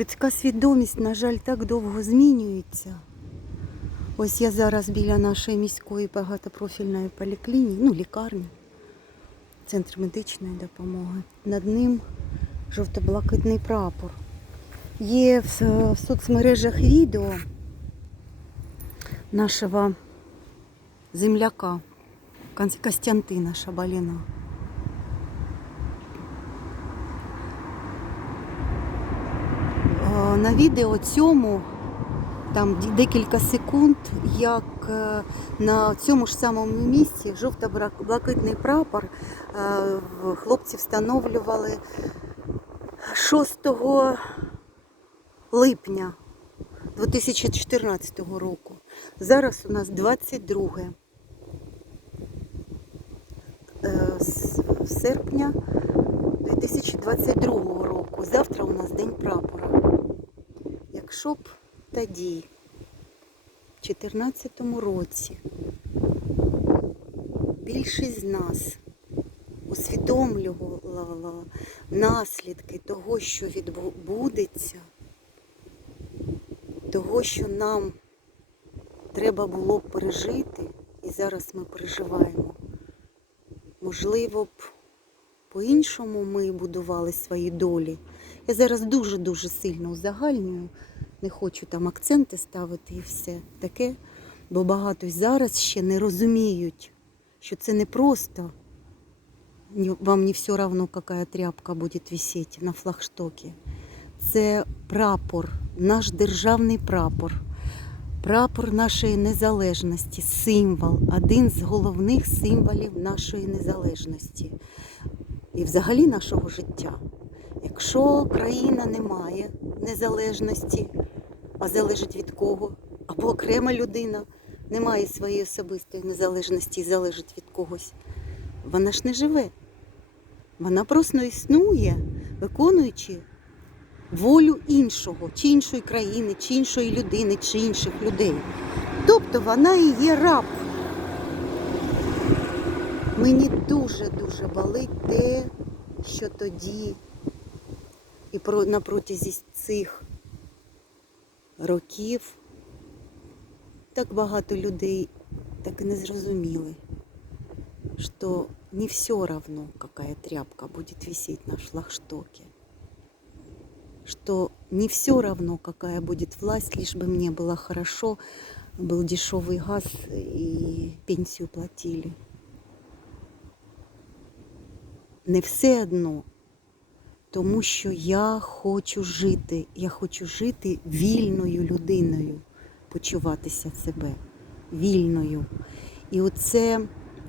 Людська свідомість, на жаль, так довго змінюється. Ось я зараз біля нашої міської багатопрофільної поліклініки, ну, лікарні, центр медичної допомоги. Над ним жовто-блакитний прапор. Є в, соцмережах відео нашого земляка Костянтина Шабаліна. На відео цьому там декілька секунд, як е, на цьому ж самому місці жовто-блакитний прапор е, хлопці встановлювали 6 липня 2014 року. Зараз у нас 22 е, серпня 2022 року. Завтра у нас День прапора. Якщо б тоді, в 2014 році, більшість з нас усвідомлювала наслідки того, що відбудеться, того, що нам треба було б пережити, і зараз ми переживаємо. Можливо б, по-іншому ми будували свої долі. Я зараз дуже-дуже сильно узагальнюю, не хочу там акценти ставити і все таке, бо багато зараз ще не розуміють, що це не просто вам не все равно, какая тряпка буде висіти на флагштокі. Це прапор, наш державний прапор, прапор нашої незалежності, символ, один з головних символів нашої незалежності і взагалі нашого життя. Якщо країна не має незалежності, а залежить від кого, або окрема людина не має своєї особистої незалежності і залежить від когось, вона ж не живе. Вона просто існує, виконуючи волю іншого, чи іншої країни, чи іншої людини, чи інших людей. Тобто вона і є раб. Мені дуже-дуже болить те, що тоді і про- на протязі цих років так багато людей так і не зрозуміли, що не все равно, какая тряпка будет висеть на флагштоке. Что не все равно, какая будет власть, лишь бы мне было хорошо, был дешевый газ и пенсию платили. Не все одно, тому що я хочу жити. Я хочу жити вільною людиною, почуватися себе вільною. І оце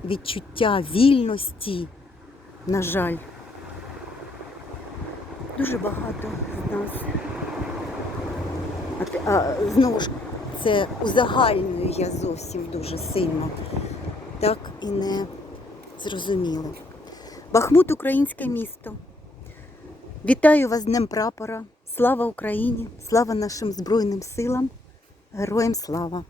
відчуття вільності, на жаль, дуже багато з нас. А, а знову ж це узагальнюю я зовсім дуже сильно. Так і не зрозуміли. Бахмут українське місто. Вітаю вас з Днем прапора. Слава Україні! Слава нашим Збройним силам! Героям слава!